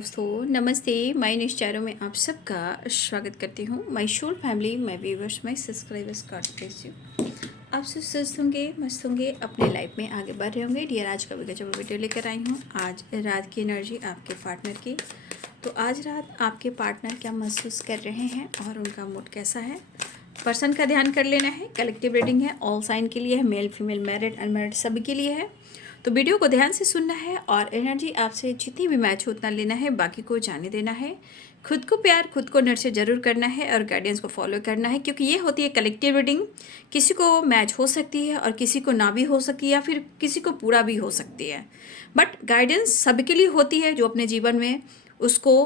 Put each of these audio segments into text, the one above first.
दोस्तों, नमस्ते। मैं निश्चारों में आप सबका स्वागत करती हूँ। My whole family, my viewers, my subscribers, god bless you. आप सब स्वस्थ होंगे, मस्त होंगे, अपने लाइफ में आगे बढ़ रहे होंगे। डियर, आज का जब वीडियो लेकर आई हूँ, आज रात की एनर्जी आपके पार्टनर की। तो आज रात आपके पार्टनर क्या महसूस कर रहे हैं और उनका मूड कैसा है, पर्सन का ध्यान कर लेना है। कलेक्टिव रीडिंग है, ऑल साइन के लिए है, मेल फीमेल, मैरिड अनमैरिड सभी के लिए है। तो वीडियो को ध्यान से सुनना है और एनर्जी आपसे जितनी भी मैच हो उतना लेना है, बाकी को जाने देना है। खुद को प्यार, खुद को नर्चर जरूर करना है और गाइडेंस को फॉलो करना है, क्योंकि ये होती है कलेक्टिव रीडिंग। किसी को मैच हो सकती है और किसी को ना भी हो सकती है, या फिर किसी को पूरा भी हो सकती है, बट गाइडेंस सबके लिए होती है। जो अपने जीवन में उसको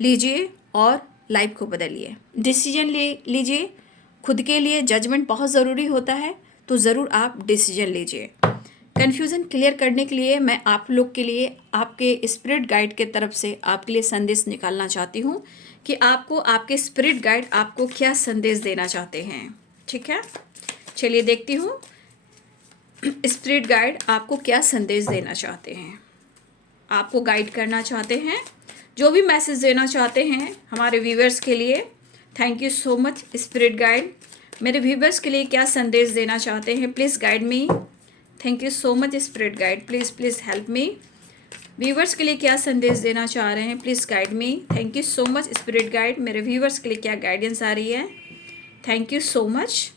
लीजिए और लाइफ को बदलिए, डिसीजन ले लीजिए। खुद के लिए जजमेंट बहुत ज़रूरी होता है, तो ज़रूर आप डिसीजन लीजिए। कन्फ्यूज़न क्लियर करने के लिए मैं आप लोग के लिए, आपके स्पिरिट गाइड के तरफ से आपके लिए संदेश निकालना चाहती हूँ कि आपको आपके स्पिरिट गाइड आपको क्या संदेश देना चाहते हैं। ठीक है, चलिए देखती हूँ स्पिरिट गाइड आपको क्या संदेश देना चाहते हैं, आपको गाइड करना चाहते हैं, जो भी मैसेज देना चाहते हैं हमारे व्यूवर्स के लिए। Thank you so much spirit guide. मेरे व्यूवर्स के लिए क्या संदेश देना चाहते हैं, please guide me. Thank you so much spirit guide, please help me. Viewers के लिए क्या संदेश देना चाह रहे हैं, please guide me. Thank you so much spirit guide. मेरे व्यूवर्स के लिए क्या गाइडेंस आ रही है, थैंक यू सो मच।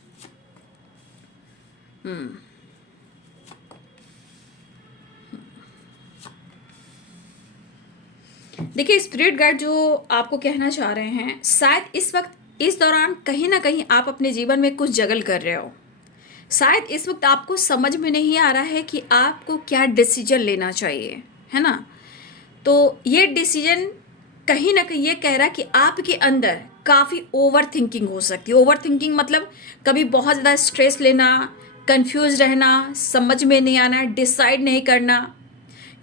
देखिए, स्पिरिट गाइड जो आपको कहना चाह रहे हैं, शायद इस वक्त इस दौरान कहीं ना कहीं आप अपने जीवन में कुछ जगल कर रहे हो। शायद इस वक्त आपको समझ में नहीं आ रहा है कि आपको क्या डिसीजन लेना चाहिए, है ना। तो ये डिसीजन कहीं ना कहीं ये कह रहा है कि आपके अंदर काफ़ी ओवर थिंकिंग हो सकती है। ओवर थिंकिंग मतलब कभी बहुत ज़्यादा स्ट्रेस लेना, कंफ्यूज रहना, समझ में नहीं आना, डिसाइड नहीं करना,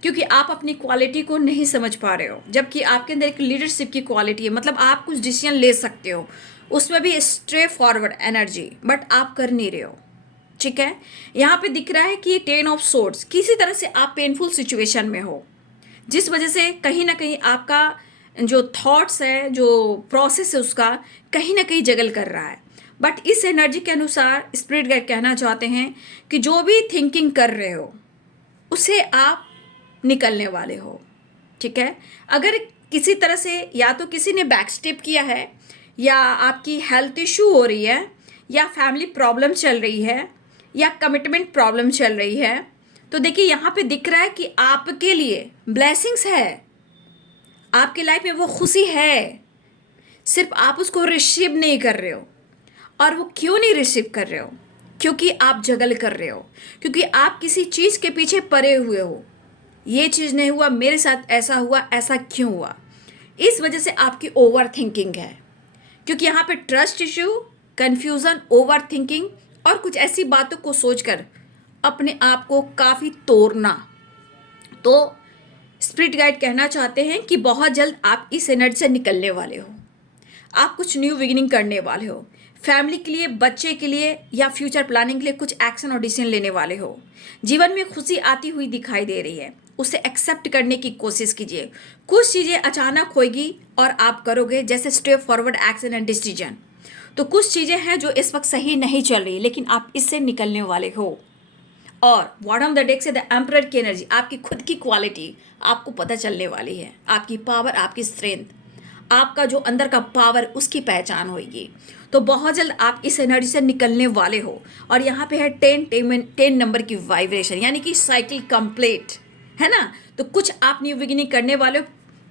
क्योंकि आप अपनी क्वालिटी को नहीं समझ पा रहे हो। जबकि आपके अंदर एक लीडरशिप की क्वालिटी है, मतलब आप कुछ डिसीजन ले सकते हो, उसमें भी स्ट्रेट फॉरवर्ड एनर्जी, बट आप कर नहीं रहे हो। ठीक है, यहाँ पे दिख रहा है कि 10 ऑफ सोर्ड्स, किसी तरह से आप पेनफुल सिचुएशन में हो, जिस वजह से कहीं ना कहीं आपका जो थॉट्स है, जो प्रोसेस है, उसका कहीं ना कहीं जगल कर रहा है। बट इस एनर्जी के अनुसार स्पिरिट गाइड कहना चाहते हैं कि जो भी थिंकिंग कर रहे हो उसे आप निकलने वाले हो। ठीक है, अगर किसी तरह से या तो किसी ने बैक स्टेप किया है, या आपकी हेल्थ इशू हो रही है, या फैमिली प्रॉब्लम चल रही है, या कमिटमेंट प्रॉब्लम चल रही है, तो देखिए यहाँ पे दिख रहा है कि आपके लिए ब्लेसिंग्स है, आपके लाइफ में वो खुशी है, सिर्फ आप उसको रिसीव नहीं कर रहे हो। और वो क्यों नहीं रिसीव कर रहे हो, क्योंकि आप जगल कर रहे हो, क्योंकि आप किसी चीज़ के पीछे पड़े हुए हो। ये चीज़ नहीं हुआ, मेरे साथ ऐसा हुआ, ऐसा क्यों हुआ, इस वजह से आपकी ओवर थिंकिंग है। क्योंकि यहाँ पे trust issue, confusion, over thinking और कुछ ऐसी बातों को सोचकर अपने आप को काफ़ी तोड़ना। तो स्पिरिट गाइड कहना चाहते हैं कि बहुत जल्द आप इस एनर्जी से निकलने वाले हो। आप कुछ न्यू बिगिनिंग करने वाले हो, फैमिली के लिए, बच्चे के लिए, या फ्यूचर प्लानिंग के लिए कुछ एक्शन और डिसीजन लेने वाले हो। जीवन में खुशी आती हुई दिखाई दे रही है, उसे एक्सेप्ट करने की कोशिश कीजिए। कुछ चीज़ें अचानक होगी और आप करोगे, जैसे step forward action and decision. तो कुछ चीज़ें हैं जो इस वक्त सही नहीं चल रही, लेकिन आप इससे निकलने वाले हो। और बॉटम द डेक से द एम्परर की एनर्जी, आपकी खुद की क्वालिटी आपको पता चलने वाली है, आपकी पावर, आपकी स्ट्रेंथ, आपका जो अंदर का पावर, उसकी पहचान होगी। तो बहुत जल्द आप इस एनर्जी से निकलने वाले हो। और यहाँ पे है 10 नंबर की वाइब्रेशन, यानी कि साइकिल कंप्लीट, है ना। तो कुछ आप न्यू बिगिनिंग करने वाले हो।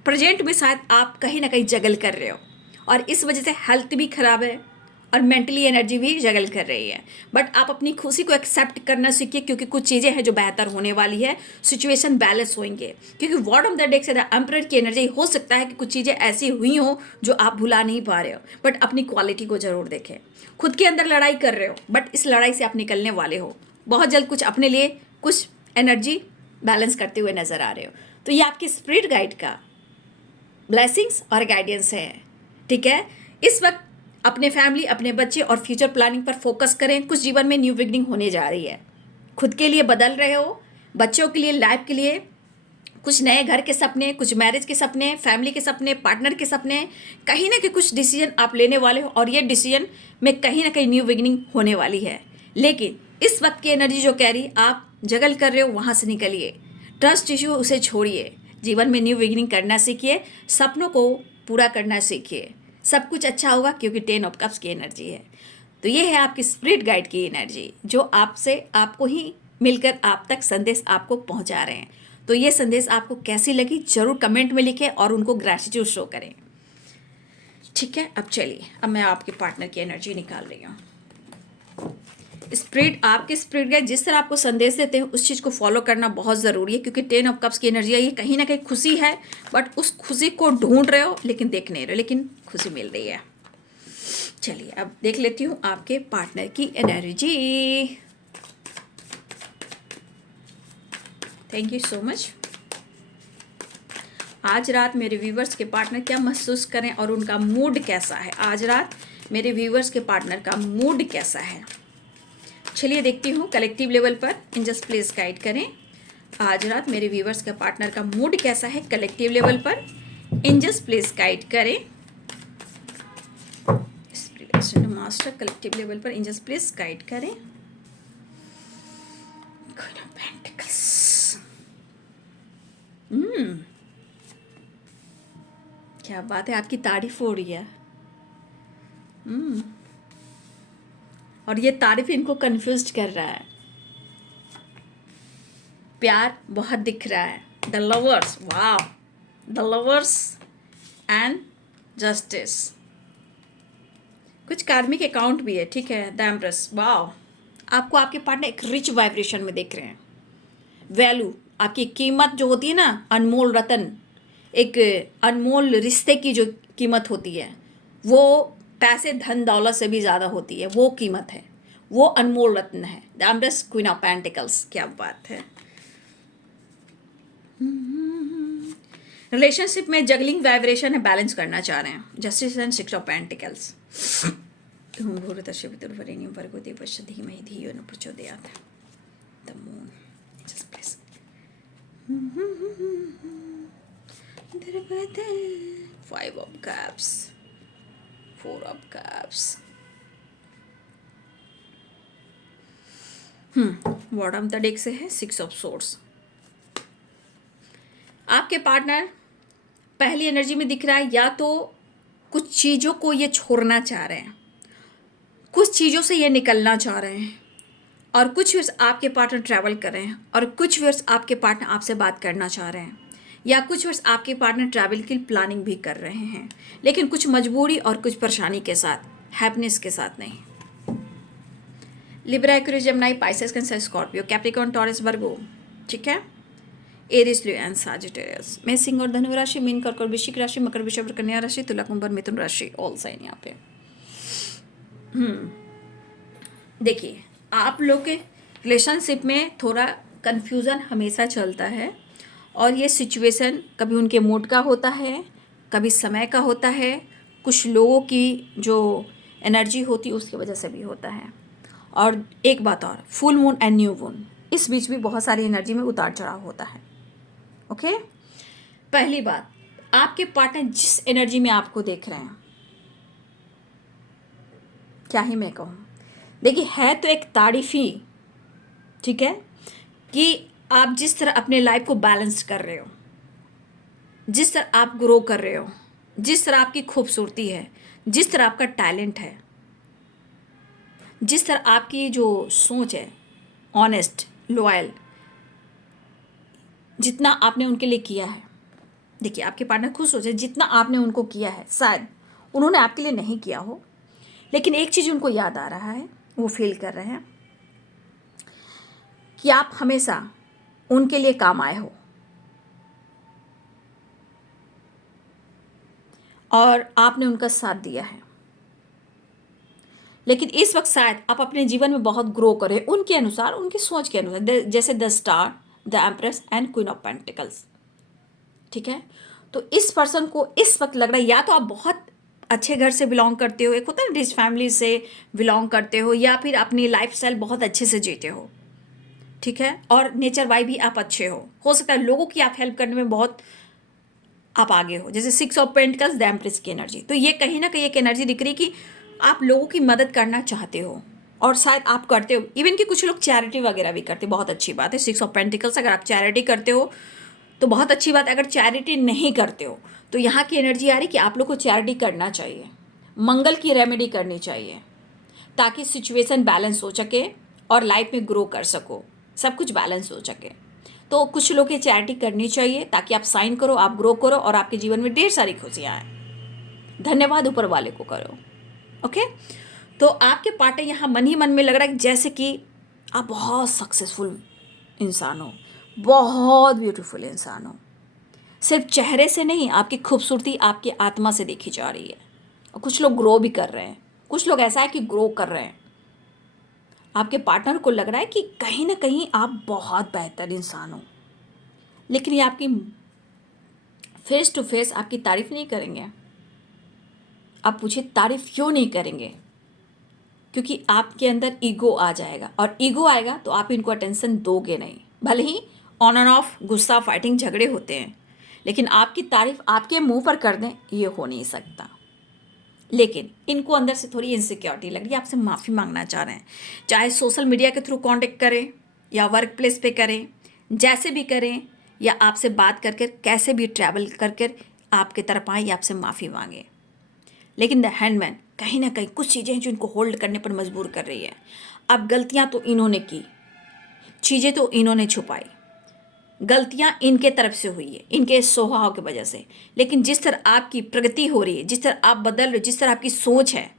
प्रेजेंट में शायद आप कहीं ना कहीं जगल कर रहे हो, और इस वजह से हेल्थ भी खराब है और मेंटली एनर्जी भी जगल कर रही है। बट आप अपनी खुशी को एक्सेप्ट करना सीखिए, क्योंकि कुछ चीज़ें हैं जो बेहतर होने वाली है, सिचुएशन बैलेंस होंगे। क्योंकि बॉटम ऑफ द डेक से द एम्परर की एनर्जी, हो सकता है कि कुछ चीज़ें ऐसी हुई हो जो आप भुला नहीं पा रहे हो, बट अपनी क्वालिटी को ज़रूर देखें। खुद के अंदर लड़ाई कर रहे हो, बट इस लड़ाई से आप निकलने वाले हो। बहुत जल्द कुछ अपने लिए, कुछ एनर्जी बैलेंस करते हुए नजर आ रहे हो। तो ये आपकी स्पिरिट गाइड का ब्लेसिंग्स और गाइडेंस है। ठीक है, इस वक्त अपने फैमिली, अपने बच्चे और फ्यूचर प्लानिंग पर फोकस करें। कुछ जीवन में न्यू बिगनिंग होने जा रही है, खुद के लिए बदल रहे हो, बच्चों के लिए, लाइफ के लिए कुछ नए घर के सपने, कुछ मैरिज के सपने, फैमिली के सपने, पार्टनर के सपने, कहीं ना कहीं कुछ डिसीजन आप लेने वाले हो और ये डिसीजन में कहीं ना कहीं न्यू बिगिनिंग होने वाली है। लेकिन इस वक्त की एनर्जी जो कह रही आप जगल कर रहे हो वहाँ से निकलिए, ट्रस्ट इशू उसे छोड़िए, जीवन में न्यू बिगिनिंग करना सीखिए, सपनों को पूरा करना सीखिए, सब कुछ अच्छा होगा क्योंकि 10 ऑफ कप्स की एनर्जी है। तो ये है आपकी स्पिरिट गाइड की एनर्जी जो आपसे आपको ही मिलकर आप तक संदेश आपको पहुंचा रहे हैं। तो ये संदेश आपको कैसी लगी जरूर कमेंट में लिखें और उनको ग्रेटिट्यूड शो करें। ठीक है, अब चलिए, अब मैं आपके पार्टनर की एनर्जी निकाल रही हूँ। स्पिरिट, आपके स्पिरिट गाइड जिस तरह आपको संदेश देते हैं उस चीज़ को फॉलो करना बहुत ज़रूरी है, क्योंकि 10 ऑफ कप्स की एनर्जी है, ये कहीं ना कहीं खुशी है, बट उस खुशी को ढूंढ रहे हो लेकिन देख नहीं रहे हो, लेकिन खुशी मिल रही है। चलिए अब देख लेती हूँ आपके पार्टनर की energy. Thank you so much. आज रात मेरे व्यूवर्स के पार्टनर क्या महसूस करें और उनका मूड कैसा है? आज रात मेरे व्यूवर्स के पार्टनर का मूड कैसा है? चलिए देखती हूँ कलेक्टिव लेवल पर। एंजल्स प्लीज गाइड करें आज रात मेरे व्यूवर्स के पार्टनर का मूड कैसा है कलेक्टिव लेवल पर। एंजल्स प्लीज गाइड करें। मास्टर कलेक्टिव लेवल पर एंजल्स प्लीज गाइड करें। क्या बात है, आपकी तारीफ हो रही है। और ये तारीफ इनको कंफ्यूज कर रहा है। प्यार बहुत दिख रहा है। द लवर्स, वाह, द लवर्स एंड जस्टिस। कुछ कार्मिक अकाउंट भी है, ठीक है। द एम्प्रेस, वाह, आपको आपके पार्टनर एक रिच वाइब्रेशन में देख रहे हैं। वैल्यू, आपकी कीमत जो होती है ना, अनमोल रतन, एक अनमोल रिश्ते की जो कीमत होती है वो पैसे धन दौलत से भी ज़्यादा होती है, वो कीमत है, वो अनमोल रत्न है। The empress, queen of pentacles, क्या बात है। रिलेशनशिप में जगलिंग वाइब्रेशन है, बैलेंस करना चाह रहे हैं। Justice and 6 of pentacles. धूमभूरतश्यवितुर्वरेण्यं भर्गो देवस्य धीमहि धियो न प्रचोदयात्। The moon, just please. 5 of cups, 4 of cups. Bottom the deck से है 6 of swords। आपके पार्टनर पहली एनर्जी में दिख रहा है या तो कुछ चीज़ों को ये छोड़ना चाह रहे हैं, कुछ चीज़ों से ये निकलना चाह रहे हैं, और कुछ वर्ष आपके पार्टनर ट्रैवल कर रहे हैं, और कुछ वर्ष आपके पार्टनर आपसे बात करना चाह रहे हैं, या कुछ वर्ष आपके पार्टनर ट्रैवल की प्लानिंग भी कर रहे हैं, लेकिन कुछ मजबूरी और कुछ परेशानी के साथ, हैप्पीनेस के साथ नहीं। Libra, Aquarius, Gemini, Pisces, Cancer, Scorpio, Capricorn, Taurus, Virgo, ठीक है। Aries, Leo and Sagittarius. मैं सिंह और धनु राशि, मीन, कर्क और वृश्चिक राशि, मकर, वृषभ, कन्या राशि, तुला, कुंभ और मिथुन राशि, ऑल साइन यहाँ पे। देखिए, आप लोग के रिलेशनशिप में थोड़ा कन्फ्यूज़न हमेशा चलता है, और ये सिचुएशन कभी उनके मूड का होता है, कभी समय का होता है, कुछ लोगों की जो एनर्जी होती है उसकी वजह से भी होता है। और एक बात और, full moon and new moon, इस बीच भी बहुत सारी एनर्जी में उतार चढ़ाव होता है। ओके, पहली बात, आपके पार्टनर जिस एनर्जी में आपको देख रहे हैं, क्या ही मैं कहूँ, देखिए है तो एक तारीफ़ी, ठीक है, कि आप जिस तरह अपने लाइफ को बैलेंस कर रहे हो, जिस तरह आप ग्रो कर रहे हो, जिस तरह आपकी खूबसूरती है, जिस तरह आपका टैलेंट है, जिस तरह आपकी जो सोच है, ऑनेस्ट, लॉयल, जितना आपने उनके लिए किया है। देखिए, आपके पार्टनर खुद सोचे जितना आपने उनको किया है, शायद उन्होंने आपके लिए नहीं किया हो, लेकिन एक चीज़ उनको याद आ रहा है, वो फील कर रहे हैं कि आप हमेशा उनके लिए काम आए हो, और आपने उनका साथ दिया है। लेकिन इस वक्त शायद आप अपने जीवन में बहुत ग्रो करें उनके अनुसार, उनकी सोच के अनुसार, जैसे the star, the empress and queen of pentacles, ठीक है। तो इस पर्सन को इस वक्त लग रहा है या तो आप बहुत अच्छे घर से बिलोंग करते हो, एक होता है रिच फैमिली से बिलोंग करते हो, या फिर अपनी लाइफ स्टाइल बहुत अच्छे से जीते हो, ठीक है, और नेचर वाइज भी आप अच्छे हो सकता है लोगों की आप हेल्प करने में बहुत आप आगे हो, जैसे 6 ऑफ पेंटिकल्स द एम्प्रेस की एनर्जी। तो ये कहीं ना कहीं एक एनर्जी दिख रही कि आप लोगों की मदद करना चाहते हो और शायद आप करते हो, इवन कि कुछ लोग चैरिटी वगैरह भी करते, बहुत अच्छी बात है। 6 ऑफ पेंटिकल्स, अगर आप चैरिटी करते हो तो बहुत अच्छी बात है। अगर चैरिटी नहीं करते हो तो यहाँ की एनर्जी आ रही कि आप लोग को चैरिटी करना चाहिए, मंगल की रेमेडी करनी चाहिए, ताकि सिचुएशन बैलेंस हो सके और लाइफ में ग्रो कर सको, सब कुछ बैलेंस हो सके। तो कुछ लोग ये चैरिटी करनी चाहिए ताकि आप साइन करो, आप ग्रो करो और आपके जीवन में ढेर सारी खुशियाँ आए। धन्यवाद ऊपर वाले को करो। ओके, तो आपके पार्टनर यहाँ मन ही मन में लग रहा है जैसे कि आप बहुत सक्सेसफुल इंसान हो, बहुत ब्यूटीफुल इंसान हो। सिर्फ चेहरे से नहीं, आपकी खूबसूरती आपकी आत्मा से देखी जा रही है। और कुछ लोग ग्रो भी कर रहे हैं, कुछ लोग ऐसा है कि ग्रो कर रहे हैं। आपके पार्टनर को लग रहा है कि कहीं ना कहीं आप बहुत बेहतर इंसान हो, लेकिन ये आपकी फेस टू फेस आपकी तारीफ नहीं करेंगे। आप पूछिए तारीफ क्यों नहीं करेंगे? क्योंकि आपके अंदर ईगो आ जाएगा, और ईगो आएगा तो आप इनको अटेंशन दोगे नहीं। भले ही ऑन एंड ऑफ गुस्सा, फाइटिंग, झगड़े होते हैं, लेकिन आपकी तारीफ आपके मुंह पर कर दें ये हो नहीं सकता। लेकिन इनको अंदर से थोड़ी इनसिक्योरिटी लग रही है, आपसे माफ़ी मांगना चाह रहे हैं। चाहे सोशल मीडिया के थ्रू कांटेक्ट करें या वर्क प्लेस पे करें, जैसे भी करें, या आपसे बात करके कैसे भी ट्रैवल करके आपके तरफ आए या आपसे माफ़ी मांगे। लेकिन द हैंडमैन कहीं ना कहीं कुछ चीज़ें हैं जो इनको होल्ड करने पर मजबूर कर रही है। अब गलतियाँ तो इन्होंने की, चीज़ें तो इन्होंने छुपाई, गलतियां इनके तरफ से हुई है, इनके स्वभाव की वजह से। लेकिन जिस तरह आपकी प्रगति हो रही है, जिस तरह आप बदल रहे हो, जिस तरह आपकी सोच है,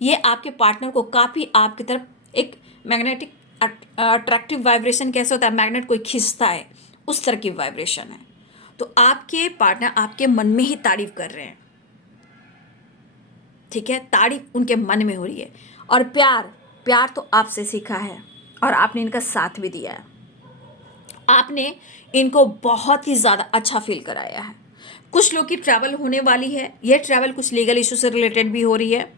ये आपके पार्टनर को काफ़ी आपकी तरफ एक मैग्नेटिक अट्रैक्टिव वाइब्रेशन, कैसे होता है मैग्नेट कोई खींचता है, उस तरह की वाइब्रेशन है। तो आपके पार्टनर आपके मन में ही तारीफ कर रहे हैं, ठीक है, तारीफ उनके मन में हो रही है। और प्यार, प्यार तो आपसे सीखा है और आपने इनका साथ भी दिया है। आपने इनको बहुत ही ज़्यादा अच्छा फील कराया है। कुछ लोग की ट्रैवल होने वाली है, ये ट्रैवल कुछ लीगल इशू से रिलेटेड भी हो रही है,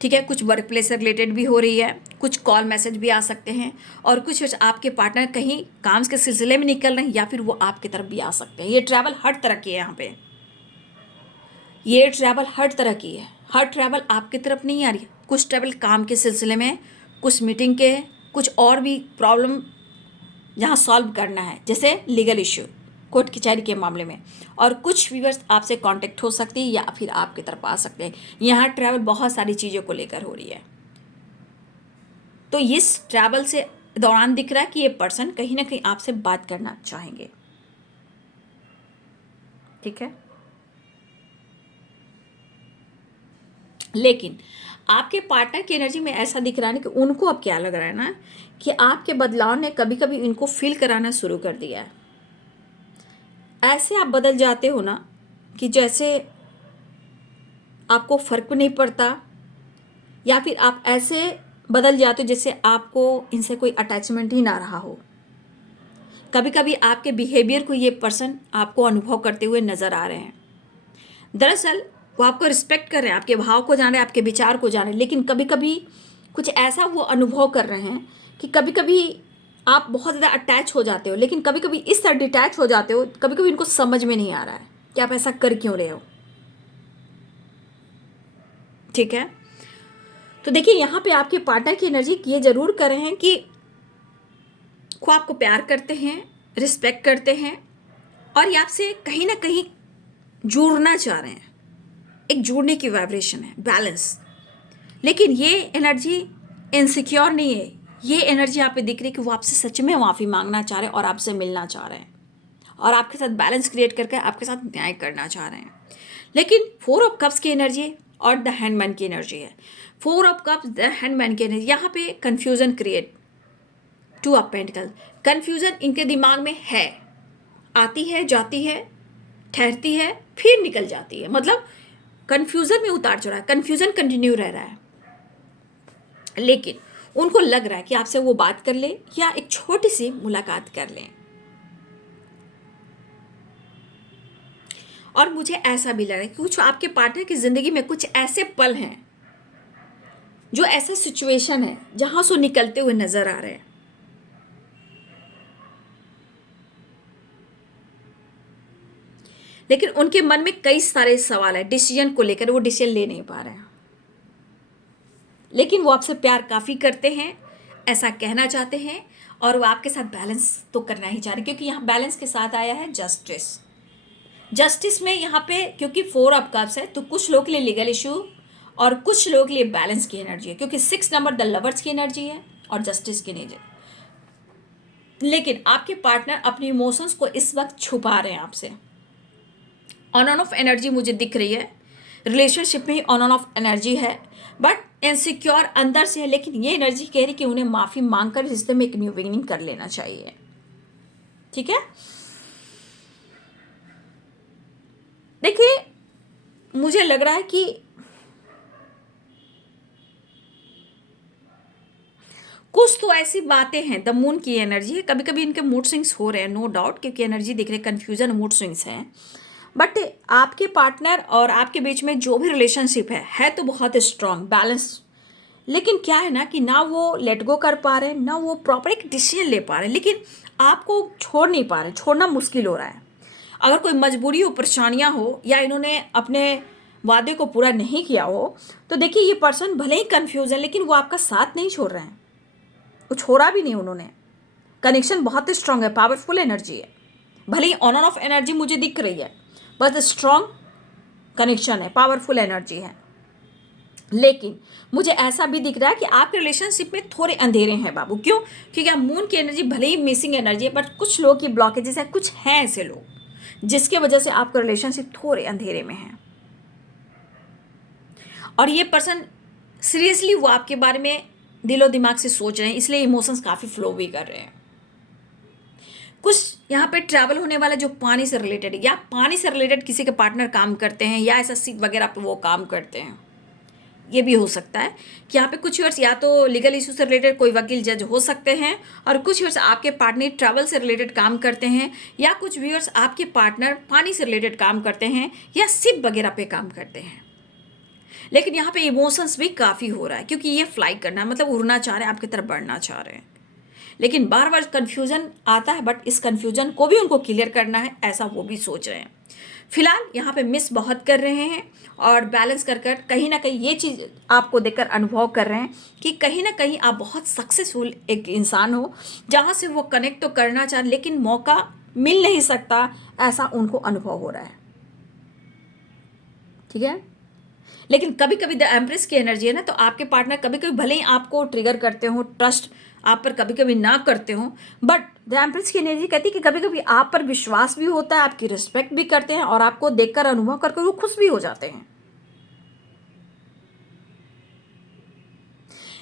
ठीक है, कुछ वर्क प्लेस से रिलेटेड भी हो रही है, कुछ कॉल मैसेज भी आ सकते हैं, और कुछ आपके पार्टनर कहीं काम के सिलसिले में निकल रहे हैं या फिर वो आपकी तरफ भी आ सकते हैं। ये ट्रैवल हर तरह की है यहाँ पे, ये ट्रैवल हर तरह की है। हर ट्रैवल आपकी तरफ नहीं आ रही है, कुछ ट्रैवल काम के सिलसिले में, कुछ मीटिंग के, कुछ और भी प्रॉब्लम जहाँ सॉल्व करना है, जैसे लीगल इश्यू, कोर्ट कचहरी के मामले में। और कुछ व्यूअर्स आपसे कांटेक्ट हो सकती है या फिर आपकी तरफ आ सकते हैं। यहाँ ट्रैवल बहुत सारी चीज़ों को लेकर हो रही है। तो इस ट्रैवल से दौरान दिख रहा है कि ये पर्सन कहीं ना कहीं आपसे बात करना चाहेंगे, ठीक है। लेकिन आपके पार्टनर की एनर्जी में ऐसा दिख रहा है ना कि उनको अब क्या लग रहा है ना कि आपके बदलाव ने कभी कभी इनको फील कराना शुरू कर दिया है। ऐसे आप बदल जाते हो ना कि जैसे आपको फर्क नहीं पड़ता, या फिर आप ऐसे बदल जाते हो जैसे आपको इनसे कोई अटैचमेंट ही ना रहा हो। कभी कभी आपके बिहेवियर को ये पर्सन आपको अनुभव करते हुए नज़र आ रहे हैं। दरअसल वो आपको रिस्पेक्ट कर रहे हैं, आपके भाव को जान रहे हैं, आपके विचार को जान रहे हैं, लेकिन कभी कभी कुछ ऐसा वो अनुभव कर रहे हैं कि कभी कभी आप बहुत ज़्यादा अटैच हो जाते हो, लेकिन कभी कभी इस तरह डिटैच हो जाते हो, कभी कभी इनको समझ में नहीं आ रहा है कि आप ऐसा कर क्यों रहे हो, ठीक है। तो देखिए यहाँ पे आपके पार्टनर की एनर्जी ये जरूर कर रहे हैं कि वो आपको प्यार करते हैं, रिस्पेक्ट करते हैं, और ये आपसे कहीं ना कहीं जुड़ना चाह रहे हैं। एक जुड़ने की वाइब्रेशन है, बैलेंस। लेकिन ये एनर्जी इनसिक्योर नहीं है, ये एनर्जी यहाँ पे दिख रही है कि वो आपसे सच में माफ़ी मांगना चाह रहे हैं और आपसे मिलना चाह रहे हैं और आपके साथ बैलेंस क्रिएट करके आपके साथ न्याय करना चाह रहे हैं। लेकिन 4 ऑफ कप्स की एनर्जी और द हैंडमैन की एनर्जी है। 4 ऑफ कप्स, द हैंडमैन की एनर्जी, यहाँ पे confusion create. 2 of pentacle, confusion इनके दिमाग में है, आती है, जाती है, ठहरती है, फिर निकल जाती है। मतलब कन्फ्यूज़न में उतार चढ़ा, कन्फ्यूज़न कंटिन्यू रह रहा है। लेकिन उनको लग रहा है कि आपसे वो बात कर ले या एक छोटी सी मुलाकात कर लें। और मुझे ऐसा भी लग रहा है कि कुछ आपके पार्टनर की ज़िंदगी में कुछ ऐसे पल हैं, जो ऐसा सिचुएशन है जहाँ से निकलते हुए नज़र आ रहे हैं। लेकिन उनके मन में कई सारे सवाल है डिसीजन को लेकर, वो डिसीजन ले नहीं पा रहे हैं। लेकिन वो आपसे प्यार काफ़ी करते हैं, ऐसा कहना चाहते हैं, और वो आपके साथ बैलेंस तो करना ही चाह रहे हैं, क्योंकि यहाँ बैलेंस के साथ आया है जस्टिस। जस्टिस में यहाँ पे क्योंकि 4 ऑफ कप्स है, तो कुछ लोग के लिए लीगल इशू और कुछ लोग के लिए बैलेंस की एनर्जी है, क्योंकि 6 नंबर द लवर्स की एनर्जी है और जस्टिस की एनर्जी। लेकिन आपके पार्टनर अपनी इमोशंस को इस वक्त छुपा रहे हैं आपसे। ऑन एंड ऑफ एनर्जी मुझे दिख रही है, रिलेशनशिप में ही ऑन एंड ऑफ एनर्जी है, बट इनसिक्योर अंदर से है। लेकिन ये एनर्जी कह रही कि उन्हें माफ़ी मांगकर रिश्ते में एक न्यू बिगिनिंग कर लेना चाहिए। ठीक है, देखिए मुझे लग रहा है कि कुछ तो ऐसी बातें हैं, द मून की एनर्जी है, कभी कभी इनके मूड स्विंग्स हो रहे हैं, नो डाउट, क्योंकि एनर्जी दिख रही है, कन्फ्यूजन मूड स्विंग्स हैं। बट आपके पार्टनर और आपके बीच में जो भी रिलेशनशिप है तो बहुत स्ट्रांग बैलेंस। लेकिन क्या है ना कि ना वो लेट गो कर पा रहे हैं, ना वो प्रॉपर एक डिसीजन ले पा रहे हैं, लेकिन आपको छोड़ नहीं पा रहे, छोड़ना मुश्किल हो रहा है। अगर कोई मजबूरी हो, परेशानियां हो, या इन्होंने अपने वादे को पूरा नहीं किया हो, तो देखिए ये पर्सन भले ही कन्फ्यूज है, लेकिन वो आपका साथ नहीं छोड़ रहे हैं, वो छोड़ा भी नहीं उन्होंने। कनेक्शन बहुत स्ट्रांग है, पावरफुल एनर्जी है, भले ही ऑन एंड ऑफ एनर्जी मुझे दिख रही है, बस स्ट्रांग कनेक्शन है, पावरफुल एनर्जी है। लेकिन मुझे ऐसा भी दिख रहा है कि आपके रिलेशनशिप में थोड़े अंधेरे हैं बाबू। क्यों? क्योंकि मून की एनर्जी भले ही मिसिंग एनर्जी है, बट कुछ लोग की ब्लॉकेजेस है, कुछ हैं ऐसे लोग जिसके वजह से आपका रिलेशनशिप थोड़े अंधेरे में है। और ये पर्सन सीरियसली वो आपके बारे में दिलो दिमाग से सोच रहे हैं, इसलिए इमोशंस काफ़ी फ्लो भी कर रहे हैं। कुछ यहाँ पे ट्रैवल होने वाला जो पानी से रिलेटेड है, या पानी से रिलेटेड किसी के पार्टनर काम करते हैं, या ऐसा सीट वगैरह पे वो काम करते हैं, ये भी हो सकता है कि यहाँ पे कुछ व्यूअर्स या तो लीगल इशू से रिलेटेड कोई वकील जज हो सकते हैं, और कुछ व्यूअर्स आपके पार्टनर ट्रैवल से रिलेटेड काम करते हैं, या कुछ व्यूअर्स आपके पार्टनर पानी से रिलेटेड काम करते हैं या शिप वगैरह पे काम करते हैं। लेकिन यहाँ पे इमोशंस भी काफ़ी हो रहा है, क्योंकि ये फ्लाई करना मतलब उड़ना चाह रहे हैं, आपकी तरफ बढ़ना चाह रहे हैं। लेकिन बार बार कन्फ्यूजन आता है, बट इस कन्फ्यूजन को भी उनको क्लियर करना है, ऐसा वो भी सोच रहे हैं। फिलहाल यहाँ पे मिस बहुत कर रहे हैं, और बैलेंस कर कर कहीं ना कहीं ये चीज़ आपको देखकर अनुभव कर रहे हैं कि कहीं ना कहीं आप बहुत सक्सेसफुल एक इंसान हो, जहाँ से वो कनेक्ट तो करना चाह, लेकिन मौका मिल नहीं सकता, ऐसा उनको अनुभव हो रहा है। ठीक है, लेकिन कभी कभी द एम्प्रेस की एनर्जी है ना, तो आपके पार्टनर कभी कभी भले ही आपको ट्रिगर करते हो, ट्रस्ट आप पर कभी कभी ना करते हो, बट द एम्प्रेस की एनर्जी कहती है कि कभी कभी आप पर विश्वास भी होता है, आपकी रिस्पेक्ट भी करते हैं, और आपको देखकर अनुभव करके वो खुश भी हो जाते हैं।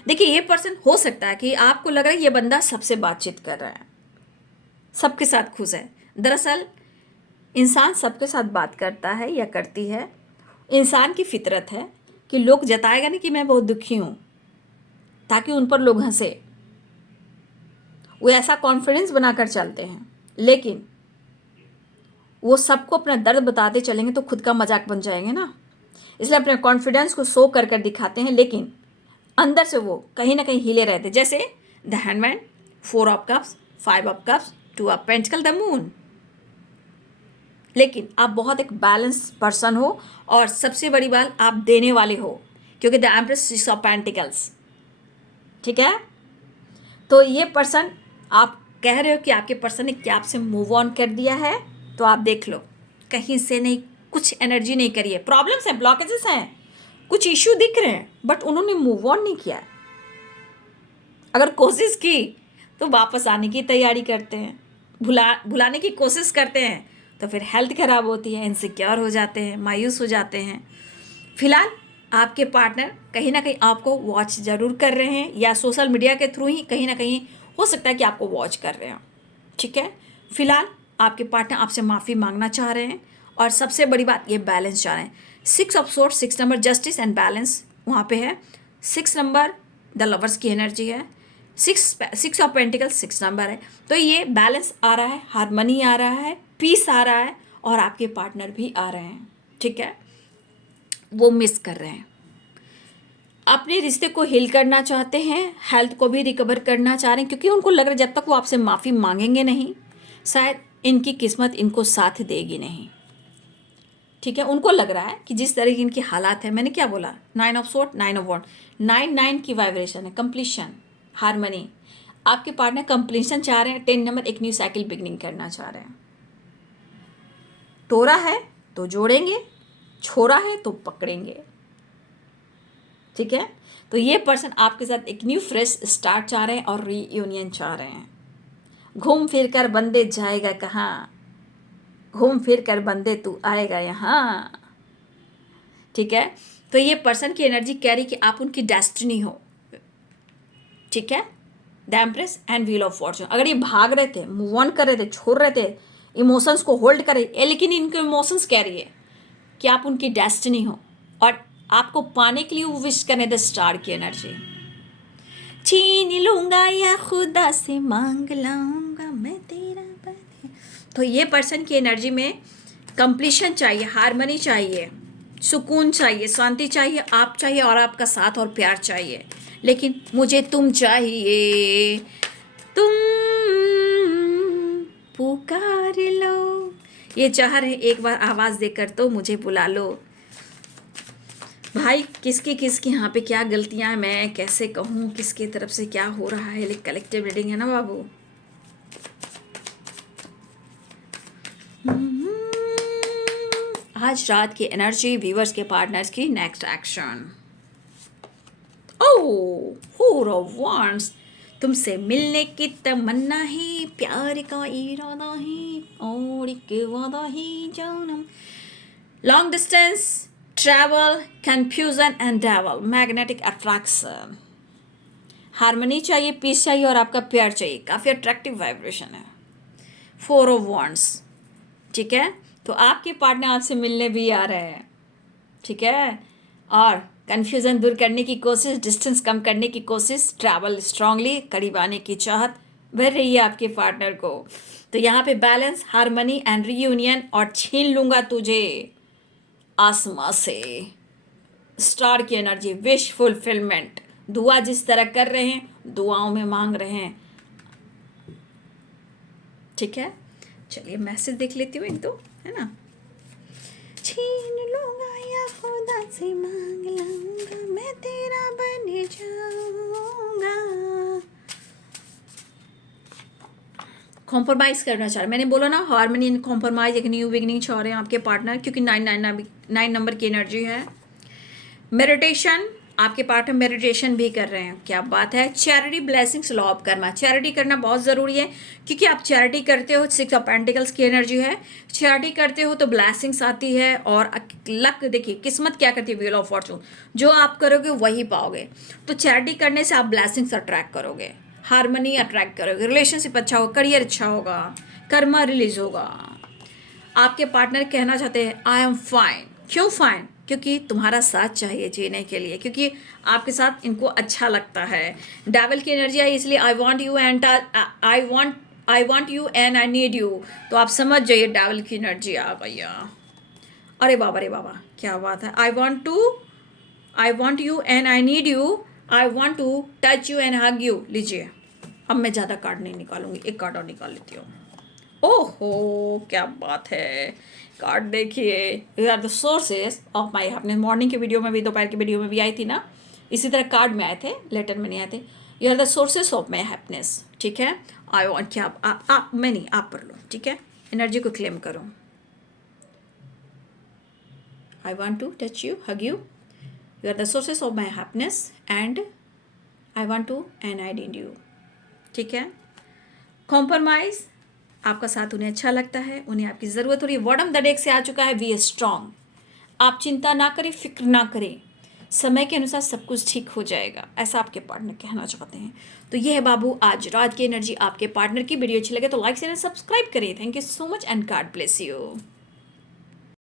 देखिए ये पर्सन हो सकता है कि आपको लग रहा है ये बंदा सबसे बातचीत कर रहा है, सबके साथ खुश है। दरअसल इंसान सबके साथ बात करता है या करती है, इंसान की फितरत है कि लोग जताएगा नहीं कि मैं बहुत दुखी हूँ, ताकि उन पर लोग हंसे, वो ऐसा कॉन्फिडेंस बनाकर चलते हैं। लेकिन वो सबको अपना दर्द बताते चलेंगे तो खुद का मजाक बन जाएंगे ना, इसलिए अपने कॉन्फिडेंस को शो कर कर दिखाते हैं, लेकिन अंदर से वो कहीं ना कहीं हिले रहते, जैसे the handman, 4 of cups, 5 of cups, 2 of pentacle, the moon. लेकिन आप बहुत एक बैलेंस पर्सन हो, और सबसे बड़ी बात आप देने वाले हो, क्योंकि द एम्प्रेस 6 ऑफ पेंटिकल्स। ठीक है, तो ये पर्सन, आप कह रहे हो कि आपके पर्सन ने क्या आपसे मूव ऑन कर दिया है, तो आप देख लो कहीं से नहीं, कुछ एनर्जी नहीं करी है, प्रॉब्लम्स हैं, ब्लॉकेजेस हैं, कुछ इश्यू दिख रहे हैं, बट उन्होंने मूव ऑन नहीं किया है। अगर कोशिश की तो वापस आने की तैयारी करते हैं, भुलाने की कोशिश करते हैं, तो फिर हेल्थ खराब होती है, इनसिक्योर हो जाते हैं, मायूस हो जाते हैं। फिलहाल आपके पार्टनर कहीं ना कहीं आपको वॉच ज़रूर कर रहे हैं, या सोशल मीडिया के थ्रू ही कहीं ना कहीं हो सकता है कि आपको वॉच कर रहे हो। ठीक है, फिलहाल आपके पार्टनर आपसे माफ़ी मांगना चाह रहे हैं, और सबसे बड़ी बात ये बैलेंस चाह रहे हैं। 6 of sword, 6 number justice and balance वहाँ पे है। 6 नंबर द लवर्स की एनर्जी है, 6 ऑफ पेंटिकल 6 नंबर है, तो ये बैलेंस आ रहा है, हारमनी आ रहा है, पीस आ रहा है, और आपके पार्टनर भी आ रहे हैं। ठीक है, वो मिस कर रहे हैं, अपने रिश्ते को हील करना चाहते हैं, हेल्थ को भी रिकवर करना चाह रहे हैं, क्योंकि उनको लग रहा है जब तक वो आपसे माफ़ी मांगेंगे नहीं, शायद इनकी किस्मत इनको साथ देगी नहीं। ठीक है, उनको लग रहा है कि जिस तरह की इनकी हालात है, मैंने क्या बोला, 9 ऑफ सोर्ट, 9 ऑफ वॉन्ड, 9 की वाइब्रेशन है, कंप्लीशन, हारमनी। आपके पार्टनर कंप्लीशन चाह रहे हैं, 10 नंबर एक न्यू साइकिल बिगनिंग करना चाह रहे हैं। तोड़ा है तो जोड़ेंगे, छोड़ा है तो पकड़ेंगे, ठीक है। तो ये पर्सन आपके साथ एक न्यू फ्रेश स्टार्ट चाह रहे हैं और रीयूनियन चाह रहे हैं। घूम फिर कर बंदे जाएगा कहाँ, घूम फिर कर बंदे तू आएगा यहाँ, ठीक है। तो ये पर्सन की एनर्जी कह रही कि आप उनकी डेस्टिनी हो, ठीक है। The empress and wheel of Fortune. अगर ये भाग रहे थे, मूव ऑन कर रहे थे, छोड़ रहे थे, इमोशंस को होल्ड कर रहे, लेकिन इनके इमोशंस कह रही है कि आप उनकी डेस्टिनी हो और आपको पाने के लिए वो विश करने द स्टार की एनर्जी। छीन लूंगा या खुदा से मांग लाऊंगा मैं तेरा बने। तो ये पर्सन की एनर्जी में कंप्लीशन चाहिए, हारमनी चाहिए, सुकून चाहिए, शांति चाहिए, आप चाहिए और आपका साथ और प्यार चाहिए। लेकिन मुझे तुम चाहिए, तुम पुकार लो, ये चाह रहे एक बार आवाज़ देकर तो मुझे बुला लो। भाई किसकी यहाँ पे क्या गलतियां हैं, मैं कैसे कहूँ किसके तरफ से क्या हो रहा है। कलेक्टिव रीडिंग है ना बाबू। आज रात की एनर्जी, व्यूअर्स के पार्टनर्स की next action. Oh, four of wands, तुमसे मिलने की तमन्ना ही, प्यार का इरादा ही और एक वादा ही जानम। Long distance travel, confusion and devil, magnetic attraction, harmony चाहिए, पीस चाहिए और आपका प्यार चाहिए। काफ़ी अट्रैक्टिव वाइब्रेशन है। फोर ऑफ वांड्स, ठीक है। तो आपके पार्टनर आपसे मिलने भी आ रहे हैं, ठीक है। और कंफ्यूजन दूर करने की कोशिश, डिस्टेंस कम करने की कोशिश, ट्रैवल स्ट्रांगली, करीब आने की चाहत भर रही है आपके पार्टनर को। तो यहाँ पे बैलेंस, हारमनी एंड रीयूनियन और छीन लूंगा तुझे आसमां से, स्टार की एनर्जी, विश फुलफिलमेंट। दुआ जिस तरह कर रहे हैं, दुआओं में मांग रहे हैं, ठीक है। चलिए मैसेज देख लेती हूँ एक दो, है ना। छीन लूंगा या खुदा से मांग लूंगा मैं तेरा बन जाऊंगा। कॉम्प्रोमाइज़ करना चाह रहे, मैंने बोला ना, हारमनी एंड कॉम्प्रोमाइज, एक न्यू बिगनिंग चाह रहे हैं आपके पार्टनर, क्योंकि 9 नंबर की एनर्जी है। मेडिटेशन, आपके पार्टनर मेडिटेशन भी कर रहे हैं, क्या बात है। Charity, blessings, law of Karma, charity करना बहुत ज़रूरी है, क्योंकि आप चैरिटी करते हो, 6 ऑफ पेंटिकल्स की एनर्जी है। चैरिटी करते हो तो ब्लेसिंग्स आती है और लक, देखिए किस्मत क्या करती है, व्हील ऑफ फॉर्चून, जो आप करोगे वही पाओगे। तो चैरिटी करने से आप ब्लेसिंग्स अट्रैक्ट करोगे, हारमनी अट्रैक्ट करोगे, रिलेशनशिप अच्छा होगा, करियर अच्छा होगा, कर्मा रिलीज होगा। आपके पार्टनर कहना चाहते हैं आई एम फाइन। क्यों फाइन? क्योंकि तुम्हारा साथ चाहिए जीने के लिए, क्योंकि आपके साथ इनको अच्छा लगता है। डेविल की एनर्जी आई, इसलिए आई want you and I want you and I need you. तो आप समझ जाइए डेविल की एनर्जी आ गई। अरे बाबा क्या बात है। I want you and I need you, I want to touch you and hug you. लीजिए, अब मैं ज़्यादा कार्ड नहीं निकालूंगी, एक कार्ड और निकाल लेती हूँ। ओहो क्या बात है। कार्ड देखिए, you are the sources of my happiness. Morning के वीडियो में भी, दोपहर के वीडियो में भी आई थी ना, इसी तरह कार्ड में आए थे, लेटर में नहीं आए थे। You are the sources of my happiness, ठीक है। आई वॉन्ट, क्या आप मैं नहीं, आप पढ़ लो, ठीक है। एनर्जी को क्लेम करो। I want to touch you, hug you, you are the sources of my happiness and I want to and I need you, ठीक है। कॉम्प्रोमाइज़, आपका साथ उन्हें अच्छा लगता है, उन्हें आपकी ज़रूरत हो रही है। बॉटम द डेक से आ चुका है, वी आर स्ट्रांग। आप चिंता ना करें, फिक्र ना करें, समय के अनुसार सब कुछ ठीक हो जाएगा, ऐसा आपके पार्टनर कहना चाहते हैं। तो ये है बाबू आज रात की एनर्जी आपके पार्टनर की। वीडियो अच्छी लगे तो लाइक शेयर सब्सक्राइब करें। Thank you so much and God bless you.